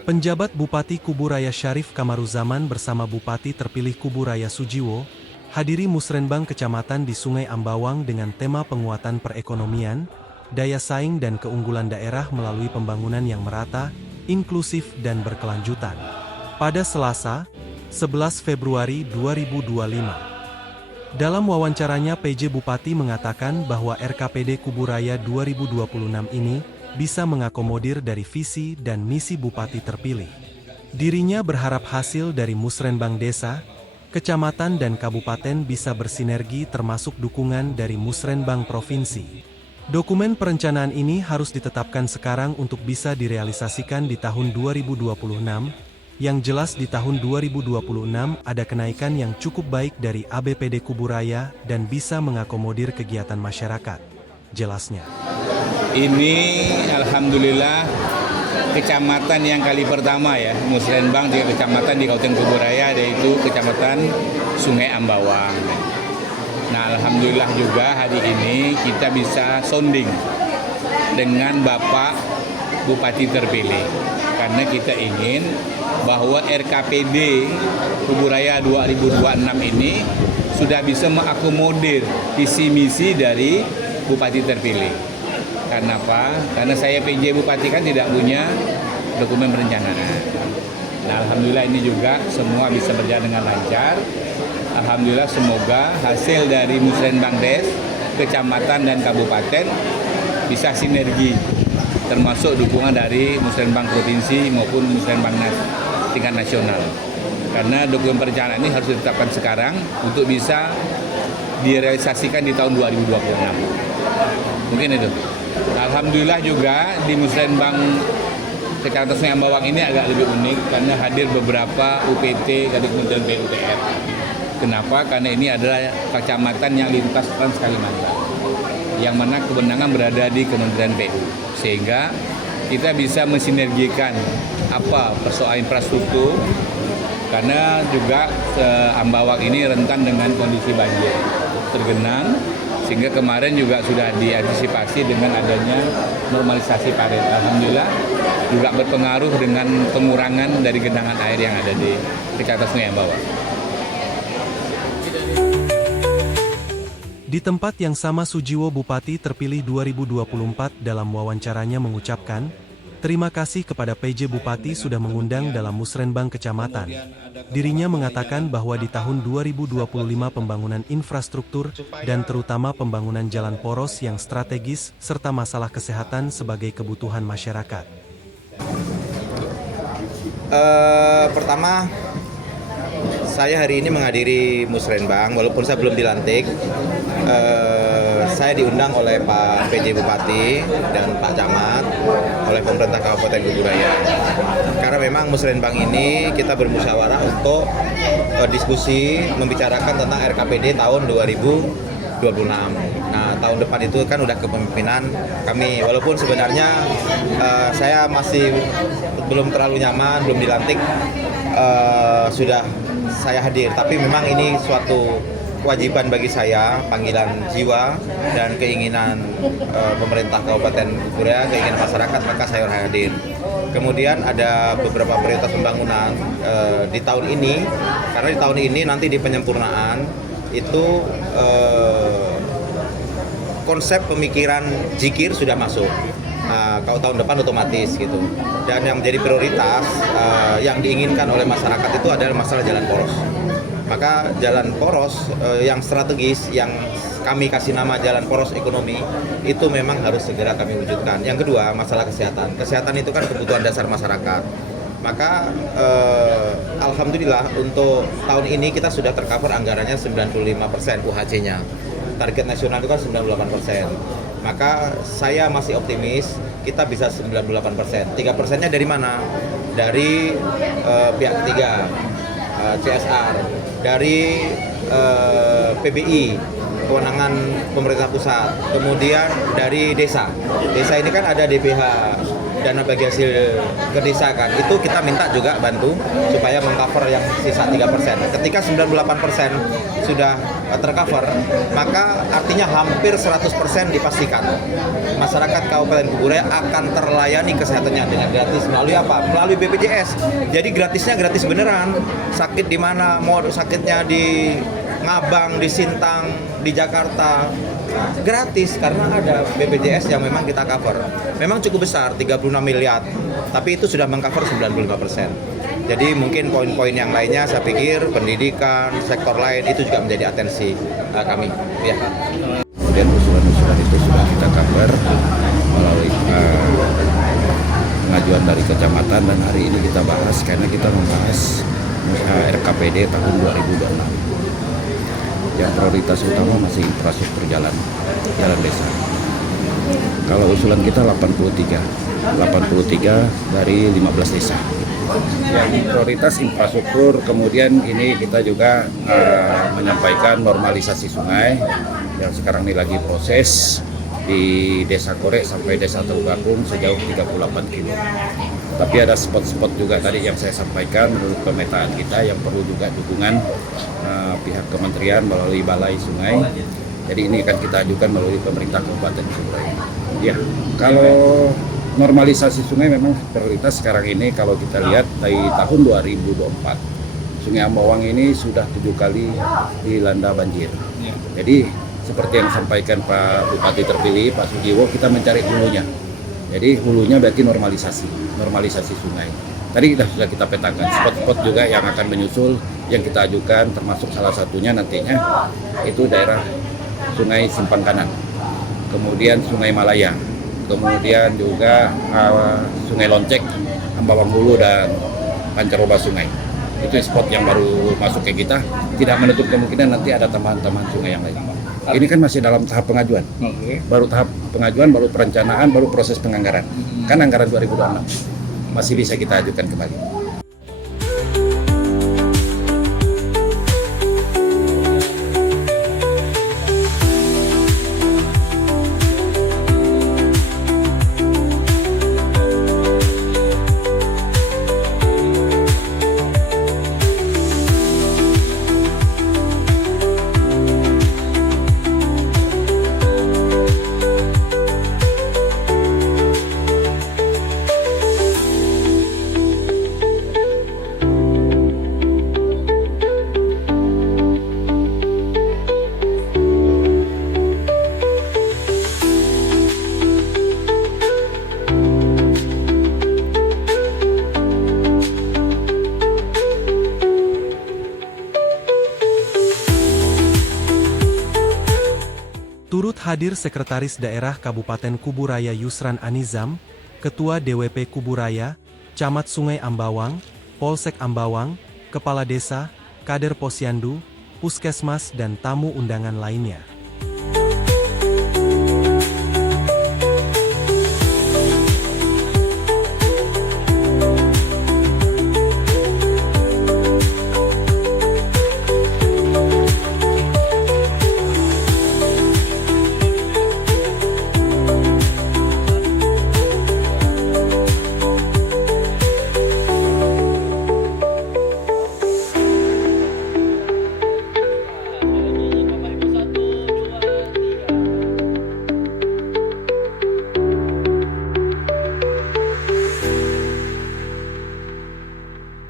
Penjabat Bupati Kuburaya Syarif Kamaruzaman bersama Bupati terpilih Kuburaya Sujiwo, hadiri Musrenbang Kecamatan di Sungai Ambawang dengan tema penguatan perekonomian, daya saing dan keunggulan daerah melalui pembangunan yang merata, inklusif dan berkelanjutan. Pada Selasa, 11 Februari 2025. Dalam wawancaranya PJ Bupati mengatakan bahwa RKPD Kuburaya 2026 ini bisa mengakomodir dari visi dan misi Bupati terpilih. Dirinya berharap hasil dari Musrenbang Desa, Kecamatan dan Kabupaten bisa bersinergi termasuk dukungan dari Musrenbang Provinsi. Dokumen perencanaan ini harus ditetapkan sekarang untuk bisa direalisasikan di tahun 2026, yang jelas di tahun 2026 ada kenaikan yang cukup baik dari ABPD Kuburaya dan bisa mengakomodir kegiatan masyarakat. Jelasnya. Ini alhamdulillah kecamatan yang kali pertama ya, Musrenbang di kecamatan di Kabupaten Kuburaya, yaitu Kecamatan Sungai Ambawang. Nah, alhamdulillah juga hari ini kita bisa sounding dengan Bapak Bupati terpilih. Karena kita ingin bahwa RKPD Kuburaya 2026 ini sudah bisa mengakomodir visi misi dari Bupati terpilih. Karena apa? Karena saya PJ Bupati kan tidak punya dokumen perencanaan. Nah, alhamdulillah ini juga semua bisa berjalan dengan lancar. Alhamdulillah semoga hasil dari Musrenbang Des, Kecamatan dan Kabupaten bisa sinergi, termasuk dukungan dari Musrenbang Provinsi maupun Musrenbang tingkat nasional. Karena dokumen perencanaan ini harus ditetapkan sekarang untuk bisa direalisasikan di tahun 2026. Mungkin itu. Alhamdulillah juga di Musrenbang Kecamatan Sungai Ambawang ini agak lebih unik karena hadir beberapa UPT dari Kementerian PUPR. Kenapa? Karena ini adalah kecamatan yang lintas Trans Kalimantan, yang mana kewenangan berada di Kementerian PU, sehingga kita bisa mensinergikan apa persoalan infrastruktur, karena juga Ambawang ini rentan dengan kondisi banjir, tergenang, sehingga kemarin juga sudah diantisipasi dengan adanya normalisasi parit. Alhamdulillah juga berpengaruh dengan pengurangan dari genangan air yang ada di Kecamatan Sungai Ambawang. Di tempat yang sama Sujiwo Bupati terpilih 2024 dalam wawancaranya mengucapkan, terima kasih kepada PJ Bupati sudah mengundang dalam Musrenbang Kecamatan. Dirinya mengatakan bahwa di tahun 2025 pembangunan infrastruktur dan terutama pembangunan jalan poros yang strategis serta masalah kesehatan sebagai kebutuhan masyarakat. Pertama, saya hari ini menghadiri Musrenbang, walaupun saya belum dilantik. Saya diundang oleh Pak PJ Bupati dan Pak Camat, oleh pemerintah Kabupaten Kuburaya. Karena memang Musrenbang ini kita bermusyawarah untuk diskusi membicarakan tentang RKPD tahun 2026. Nah, tahun depan itu kan udah kepemimpinan kami. Walaupun sebenarnya saya masih belum terlalu nyaman, belum dilantik, sudah saya hadir. Tapi memang ini suatu kewajiban bagi saya, panggilan jiwa dan keinginan pemerintah Kabupaten Kuburaya, keinginan masyarakat, maka saya hadir. Kemudian ada beberapa prioritas pembangunan di tahun ini, karena di tahun ini nanti di penyempurnaan itu konsep pemikiran jikir sudah masuk. Kalau tahun depan otomatis gitu. Dan yang menjadi prioritas yang diinginkan oleh masyarakat itu adalah masalah jalan poros. Maka jalan poros yang strategis, yang kami kasih nama jalan poros ekonomi, itu memang harus segera kami wujudkan. Yang kedua, masalah kesehatan. Kesehatan itu kan kebutuhan dasar masyarakat. Maka alhamdulillah untuk tahun ini kita sudah tercover anggarannya 95% UHC-nya. Target nasional itu kan 98%. Maka saya masih optimis kita bisa 98%. 3%-nya dari mana? Dari pihak ketiga, CSR, dari PBI, kewenangan pemerintah pusat, kemudian dari desa. Desa ini kan ada DPH dana bagi hasil kedesakan itu kita minta juga bantu supaya mengcover yang sisa 3%. Ketika 98% sudah tercover, maka artinya hampir 100% dipastikan masyarakat Kabupaten Kuburaya akan terlayani kesehatannya dengan gratis melalui apa? Melalui BPJS. Jadi gratisnya gratis beneran. Sakit di mana? Mau sakitnya di Ngabang, di Sintang, di Jakarta, gratis karena ada BPJS yang memang kita cover. Memang cukup besar, 36 miliar, tapi itu sudah mengcover 95%. Jadi mungkin poin-poin yang lainnya saya pikir pendidikan, sektor lain itu juga menjadi atensi kami. Ya. Kemudian usulan-usulan itu sudah kita cover melalui pengajuan dari kecamatan, dan hari ini kita bahas karena kita membahas RKPD tahun 2026. Yang prioritas utama masih infrastruktur jalan desa. Kalau usulan kita 83 dari 15 desa. Yang prioritas infrastruktur, kemudian ini kita juga menyampaikan normalisasi sungai yang sekarang ini lagi proses di Desa Korek sampai Desa Teluk Gakung sejauh 38 km. Tapi ada spot-spot juga tadi yang saya sampaikan menurut pemetaan kita yang perlu juga dukungan pihak kementerian melalui balai sungai. Jadi ini akan kita ajukan melalui pemerintah Kabupaten Kuburaya. Ya, kalau normalisasi sungai memang prioritas sekarang ini. Kalau kita lihat dari tahun 2024, Sungai Ambawang ini sudah 7 kali dilanda banjir. Jadi seperti yang disampaikan Pak Bupati terpilih, Pak Sujiwo, kita mencari hulunya. Jadi hulunya berarti normalisasi sungai. Tadi sudah kita petakan spot-spot juga yang akan menyusul, yang kita ajukan, termasuk salah satunya nantinya itu daerah Sungai Simpang Kanan, kemudian Sungai Malaya, kemudian juga Sungai Loncek, Ambawang Hulu, dan Pancaroba Sungai. Itu spot yang baru masuk ke kita, tidak menutup kemungkinan nanti ada tambahan-tambahan sungai yang lain. Ini kan masih dalam tahap pengajuan, baru tahap pengajuan, baru perencanaan, baru proses penganggaran. Kan anggaran 2026 masih bisa kita ajukan kembali. Turut hadir Sekretaris Daerah Kabupaten Kuburaya Yusran Anizam, Ketua DWP Kuburaya, Camat Sungai Ambawang, Polsek Ambawang, Kepala Desa, Kader Posyandu, Puskesmas dan tamu undangan lainnya.